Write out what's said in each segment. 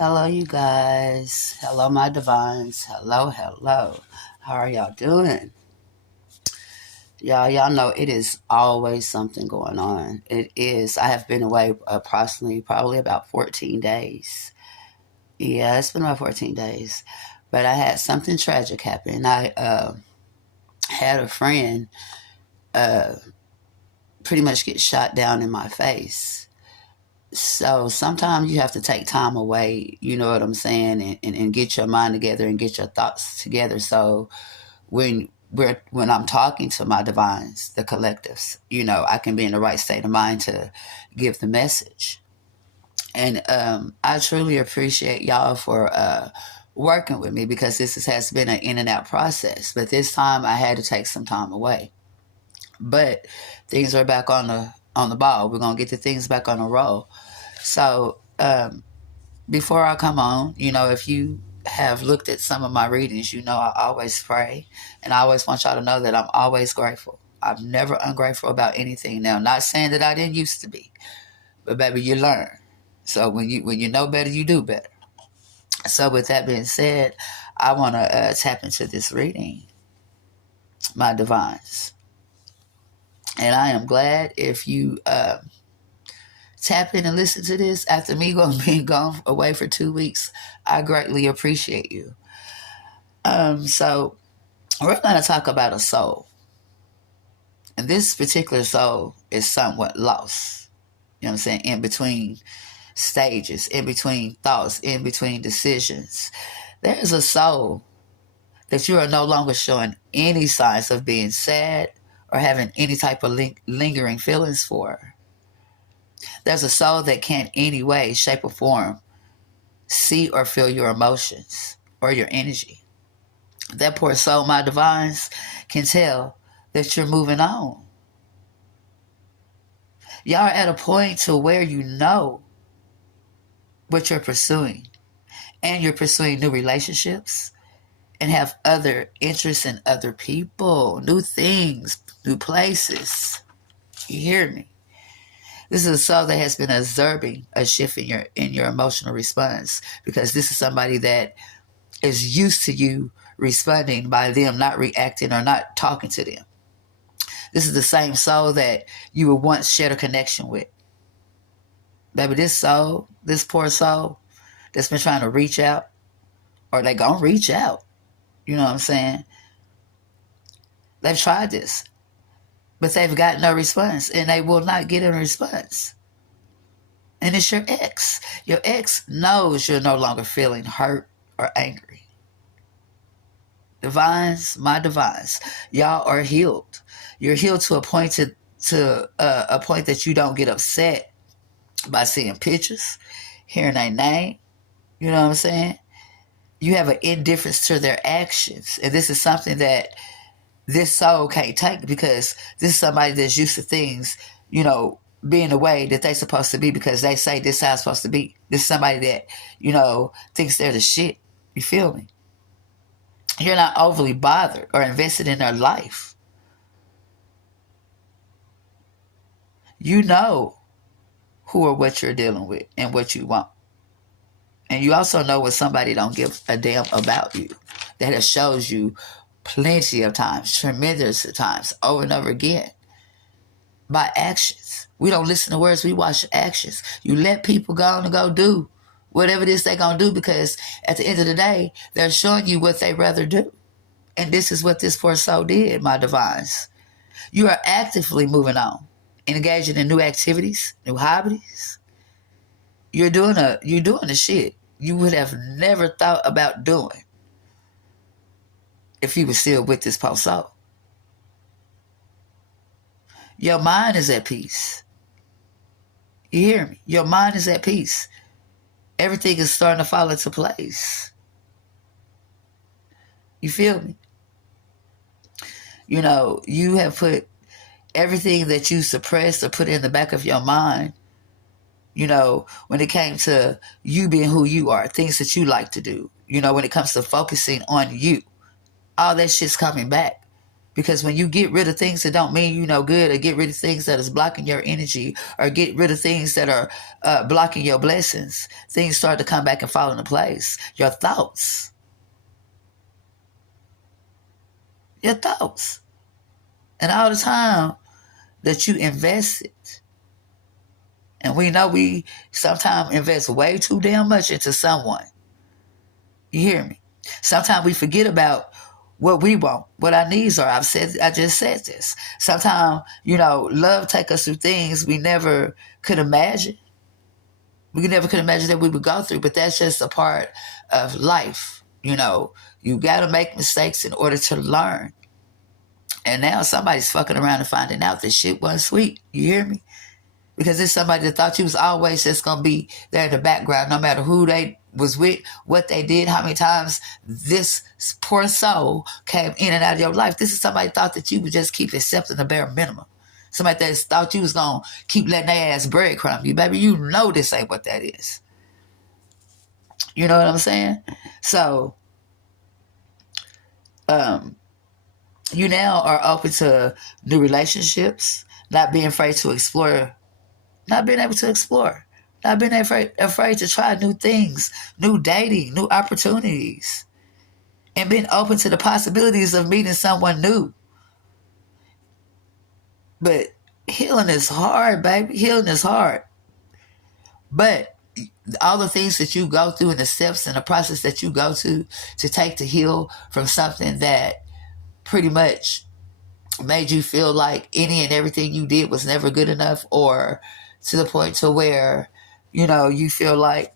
Hello, you guys. Hello, my divines. Hello, hello. How are y'all doing? Y'all know it is always something going on. It is. I have been away approximately probably about 14 days. Yeah, it's been about 14 days. But I had something tragic happen. I had a friend uh, pretty much get shot down in my face. So sometimes you have to take time away, you know what I'm saying, and get your mind together and get your thoughts together. So when I'm talking to my divines, the collectives, I can be in the right state of mind to give the message. And I truly appreciate y'all for working with me because has been an in and out process. But this time I had to take some time away. But things are back on the ball. We're gonna get the things back on the roll. So before I come on, if you have looked at some of my readings, I always pray. And I always want y'all to know that I'm always grateful. I'm never ungrateful about anything. Now, not saying that I didn't used to be, but baby, you learn. So when you know better, you do better. So with that being said, I want to tap into this reading, my divines. And I am glad if you tap in and listen to this after me being gone away for 2 weeks. I greatly appreciate you. So we're going to talk about a soul. And this particular soul is somewhat lost. You know what I'm saying? In between stages, in between thoughts, in between decisions. There is a soul that you are no longer showing any signs of being sad or having any type of lingering feelings for. There's a soul that can't any way, shape, or form see or feel your emotions or your energy. That poor soul, my divines, can tell that you're moving on. Y'all are at a point to where you know what you're pursuing, and you're pursuing new relationships and have other interests in other people, new things, new places. You hear me? This is a soul that has been observing a shift in your emotional response, because this is somebody that is used to you responding by them not reacting or not talking to them. This is the same soul that you would once shared a connection with. Baby, this soul, this poor soul that's been trying to reach out, or they gonna reach out, you know what I'm saying? They've tried this, but they've got no response, and they will not get a response. And it's your ex. Your ex knows you're no longer feeling hurt or angry. Divines, my divines, y'all are healed. You're healed to a point to a point that you don't get upset by seeing pictures, hearing their name. You know what I'm saying? You have an indifference to their actions, and this is something that this soul can't take, because this is somebody that's used to things, being the way that they're supposed to be, because they say this is how it's supposed to be. This is somebody that, thinks they're the shit. You feel me? You're not overly bothered or invested in their life. You know who or what you're dealing with and what you want. And you also know when somebody don't give a damn about you. That has shows you plenty of times, tremendous times, over and over again, by actions. We don't listen to words, we watch actions. You let people go on and go do whatever it is they're going to do, because at the end of the day, they're showing you what they rather do. And this is what this poor soul did, my divines. You are actively moving on, engaging in new activities, new hobbies. You're doing the shit you would have never thought about doing if you were still with this poor soul. Your mind is at peace. You hear me? Your mind is at peace. Everything is starting to fall into place. You feel me? You have put everything that you suppressed or put in the back of your mind, when it came to you being who you are, things that you like to do, when it comes to focusing on you, all that shit's coming back, Because when you get rid of things that don't mean you no good, or get rid of things that is blocking your energy, or get rid of things that are blocking your blessings, things start to come back and fall into place. Your thoughts. Your thoughts. And all the time that you invest it. And we know we sometimes invest way too damn much into someone. You hear me? Sometimes we forget about what we want, what our needs are. I just said this. Sometimes, love take us through things we never could imagine. We never could imagine that we would go through, but that's just a part of life. You got to make mistakes in order to learn. And now somebody's fucking around and finding out this shit wasn't sweet. You hear me? Because it's somebody that thought you was always just going to be there in the background, no matter who they was with, what they did, how many times this poor soul came in and out of your life. This is somebody thought that you would just keep accepting the bare minimum. Somebody that thought you was going to keep letting their ass breadcrumb you. Baby, you know this ain't what that is. You know what I'm saying? So, you now are open to new relationships, not being afraid to explore, not being able to explore, not being afraid to try new things, new dating, new opportunities, and being open to the possibilities of meeting someone new. But healing is hard, baby. Healing is hard. But all the things that you go through and the steps and the process that you go to take to heal from something that pretty much made you feel like any and everything you did was never good enough, or to the point to where, you feel like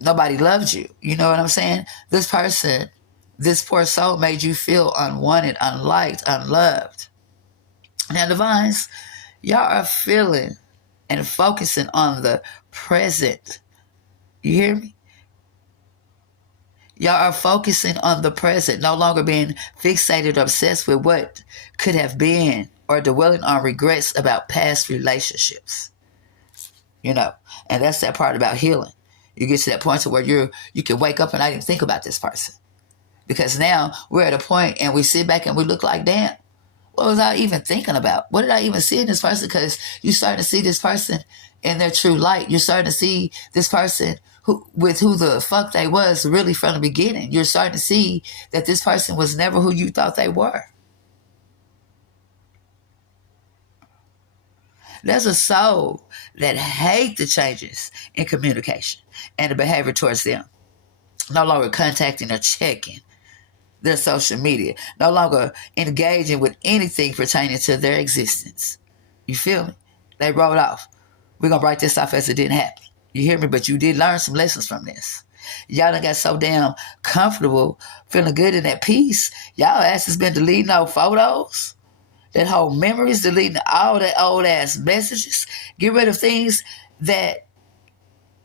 nobody loved you. You know what I'm saying? This person, this poor soul made you feel unwanted, unliked, unloved. Now, Divines, y'all are feeling and focusing on the present. You hear me? Y'all are focusing on the present, no longer being fixated or obsessed with what could have been, or dwelling on regrets about past relationships. And that's that part about healing. You get to that point to where you can wake up and not even think about this person. Because now we're at a point and we sit back and we look like, damn, what was I even thinking about? What did I even see in this person? Because you start to see this person in their true light. You're starting to see this person who the fuck they was really from the beginning. You're starting to see that this person was never who you thought they were. There's a soul that hate the changes in communication and the behavior towards them. No longer contacting or checking their social media. No longer engaging with anything pertaining to their existence. You feel me? They wrote off. We're going to write this off as it didn't happen. You hear me? But you did learn some lessons from this. Y'all done got so damn comfortable, feeling good in that peace. Y'all asses been deleting old photos, that whole memories, deleting all that old ass messages. Get rid of things that,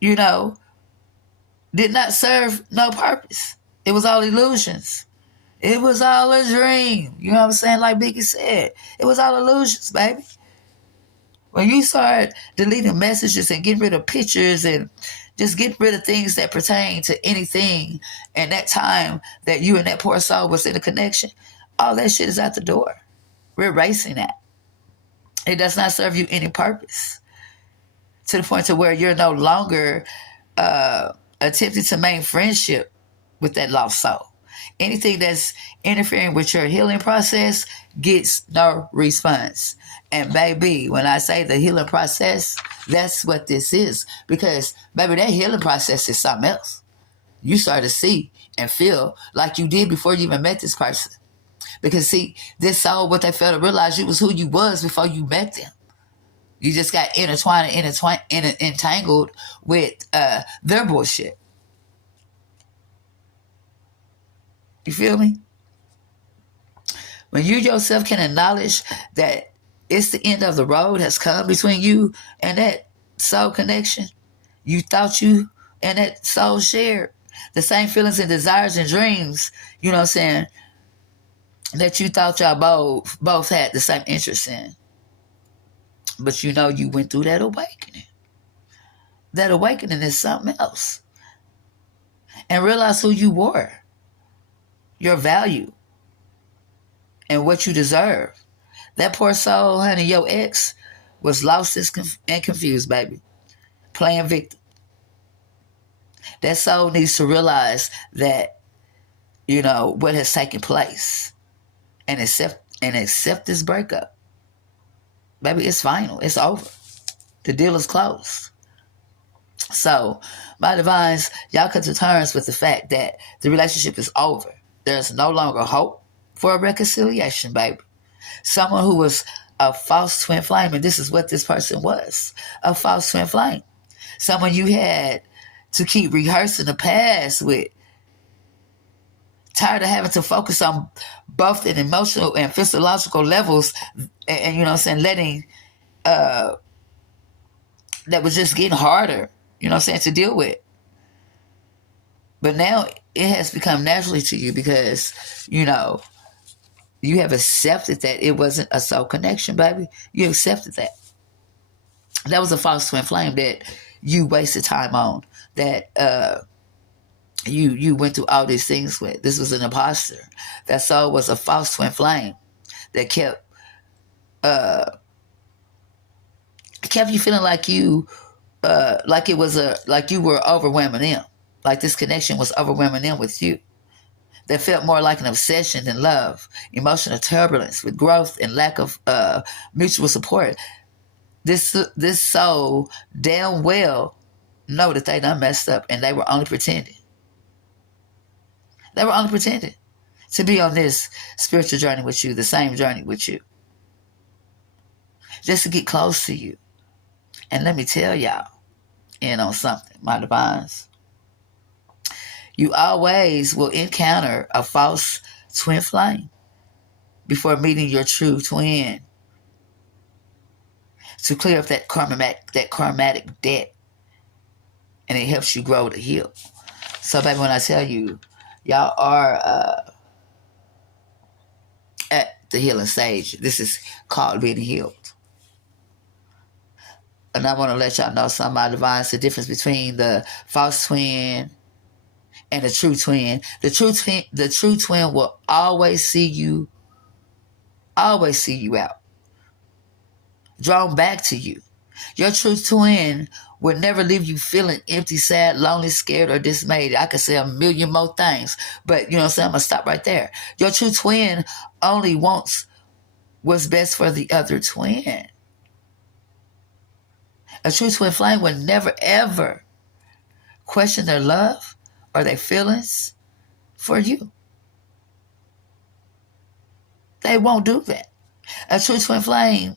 did not serve no purpose. It was all illusions. It was all a dream. You know what I'm saying? Like Biggie said, it was all illusions, baby. When you start deleting messages and getting rid of pictures and just getting rid of things that pertain to anything and that time that you and that poor soul was in a connection, all that shit is out the door. We're erasing that. It does not serve you any purpose. To the point to where you're no longer attempting to maintain friendship with that lost soul. Anything that's interfering with your healing process gets no response. And baby, when I say the healing process, that's what this is. Because, baby, that healing process is something else. You start to see and feel like you did before you even met this person. Because, see, this soul, what they failed to realize, you was who you was before you met them. You just got entangled with their bullshit. You feel me? When you yourself can acknowledge that it's the end of the road has come between you and that soul connection, you thought you and that soul shared the same feelings and desires and dreams, you know what I'm saying, that you thought y'all both had the same interest in. But you went through that awakening. That awakening is something else. and realize who you were, your value, and what you deserve. That poor soul, honey, your ex was lost and confused, baby, playing victim. That soul needs to realize that, what has taken place, and accept this breakup. Baby, it's final. It's over. The deal is closed. So, my divines, y'all come to terms with the fact that the relationship is over. There's no longer hope for a reconciliation, baby. Someone who was a false twin flame, and this is what this person was, a false twin flame. Someone you had to keep rehearsing the past with. Tired of having to focus on both an emotional and physiological levels, and letting that was just getting harder, to deal with. But now it has become naturally to you because, you have accepted that it wasn't a soul connection, baby. You accepted that. That was a false twin flame that you wasted time on, that you went through all these things with. This was an imposter. That soul was a false twin flame that kept you feeling like you were overwhelming them, like this connection was overwhelming them with you. That felt more like an obsession than love, emotional turbulence with growth and lack of mutual support. This soul damn well know that they done messed up and they were only pretending. They were only pretending to be on this spiritual journey with you, the same journey with you, just to get close to you. And let me tell y'all on something, my divines. You always will encounter a false twin flame before meeting your true twin to clear up that karmatic debt, and it helps you grow to heal. So, baby, when I tell you, y'all are at the healing stage. This is called being healed. And I want to let y'all know some of my divines, the difference between the false twin and the true twin. The true twin will always see you out, drawn back to you. Your true twin would never leave you feeling empty, sad, lonely, scared, or dismayed. I could say a million more things, but I'm going to stop right there. Your true twin only wants what's best for the other twin. A true twin flame would never, ever question their love or their feelings for you. They won't do that. A true twin flame,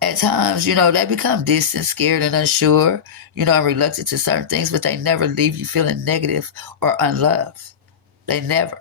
at times, they become distant, scared, and unsure, and reluctant to certain things, but they never leave you feeling negative or unloved. They never.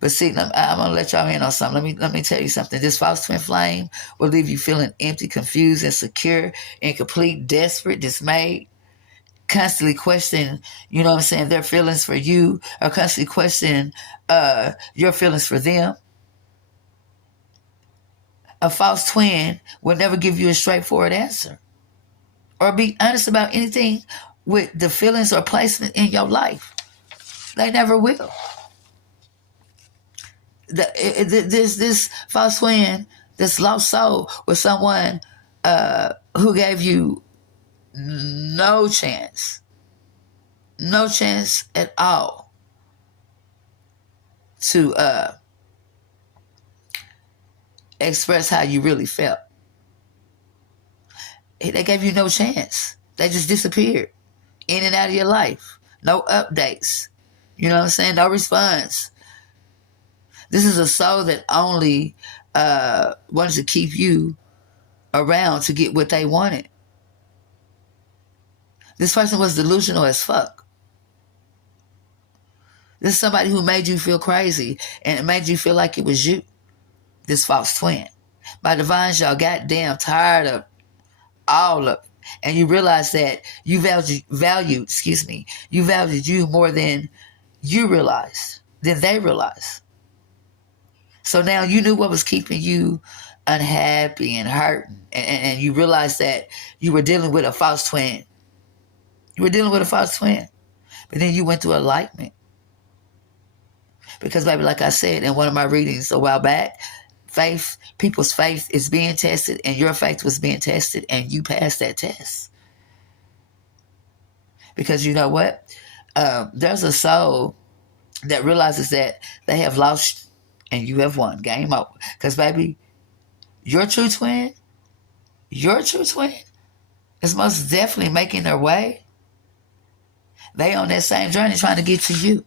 But see, I'm going to let y'all in on something. Let me tell you something. This false twin flame will leave you feeling empty, confused, insecure, incomplete, desperate, dismayed, constantly questioning, their feelings for you, or constantly questioning your feelings for them. A false twin will never give you a straightforward answer or be honest about anything with the feelings or placement in your life. They never will. This false twin, this lost soul, was someone who gave you no chance at all to express how you really felt. They gave you no chance. They just disappeared in and out of your life. No updates. No response. This is a soul that only wanted to keep you around to get what they wanted. This person was delusional as fuck. This is somebody who made you feel crazy and it made you feel like it was you. This false twin. My divines, y'all goddamn tired of all of it. And you realize that you valued you more than you realized, than they realized. So now you knew what was keeping you unhappy and hurting. And you realized that you were dealing with a false twin. You were dealing with a false twin. And then you went through enlightenment. Because, baby, like I said in one of my readings a while back, people's faith is being tested, and your faith was being tested, and you passed that test. Because you know what? There's a soul that realizes that they have lost and you have won. Game over. Because, baby, your true twin is most definitely making their way. They on that same journey trying to get to you.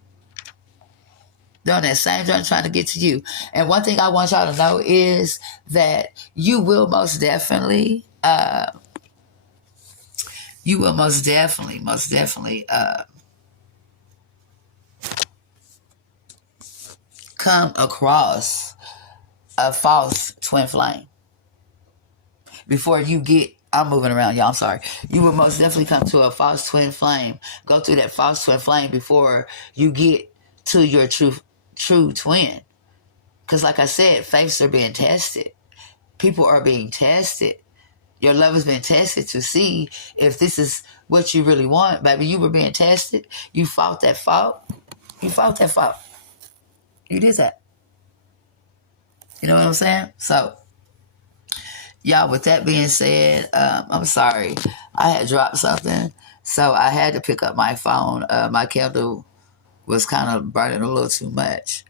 They're on that same journey trying to get to you. And one thing I want y'all to know is that you will most definitely come across a false twin flame. Before you get, I'm moving around, y'all, I'm sorry. You will most definitely come to a false twin flame. Go through that false twin flame before you get to your true twin. Because like I said, faiths are being tested. People are being tested. Your love has been tested to see if this is what you really want. Baby, you were being tested. You fought that fault. You fought that fault. You did that. You know what I'm saying? So, y'all, with that being said, I'm sorry. I had dropped something, so I had to pick up my phone. My candle was kind of burning a little too much.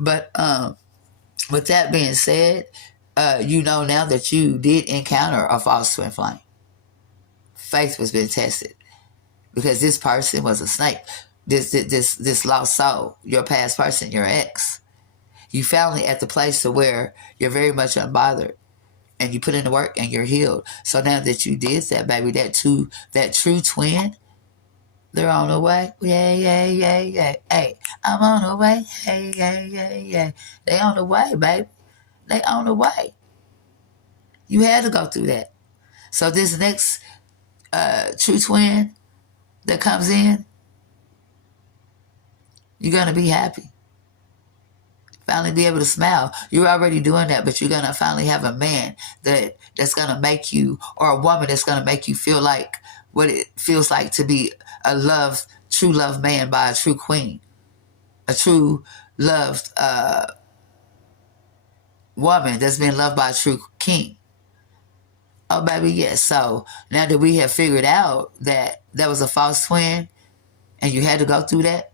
But with that being said, you know now that you did encounter a false twin flame. Faith was being tested because this person was a snake. This lost soul, your past person, your ex. You finally at the place to where you're very much unbothered, and you put in the work and you're healed. So now that you did that, baby, that true twin, they're on the way. Yeah, yeah, yeah, yeah. Hey, I'm on the way. Hey, yeah, yeah, yeah. They on the way, baby. They on the way. You had to go through that. So this next true twin that comes in, you're going to be happy. Finally be able to smile. You're already doing that, but you're going to finally have a man that's going to make you, or a woman that's going to make you feel like what it feels like to be true love man by a true queen. A true loved woman that's been loved by a true king. Oh, baby, yes. So now that we have figured out that was a false twin and you had to go through that,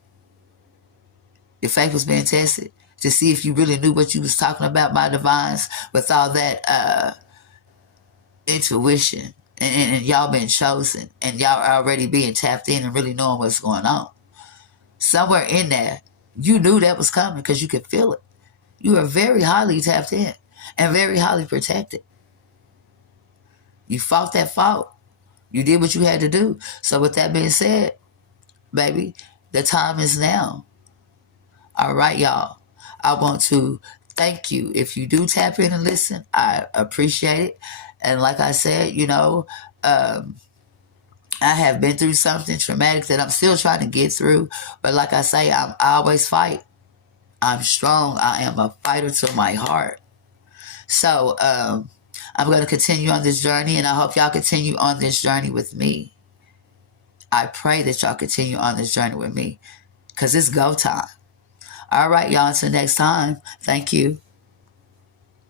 your faith was being tested to see if you really knew what you was talking about, my divines, with all that intuition and y'all been chosen and y'all already being tapped in and really knowing what's going on. Somewhere in there, you knew that was coming because you could feel it. You are very highly tapped in and very highly protected. You fought that fight. You did what you had to do. So with that being said, baby, the time is now. All right, y'all. I want to thank you. If you do tap in and listen, I appreciate it. And like I said, I have been through something traumatic that I'm still trying to get through. But like I say, I always fight. I'm strong. I am a fighter to my heart. So I'm going to continue on this journey, and I hope y'all continue on this journey with me. I pray that y'all continue on this journey with me because it's go time. All right, y'all. Until next time, thank you.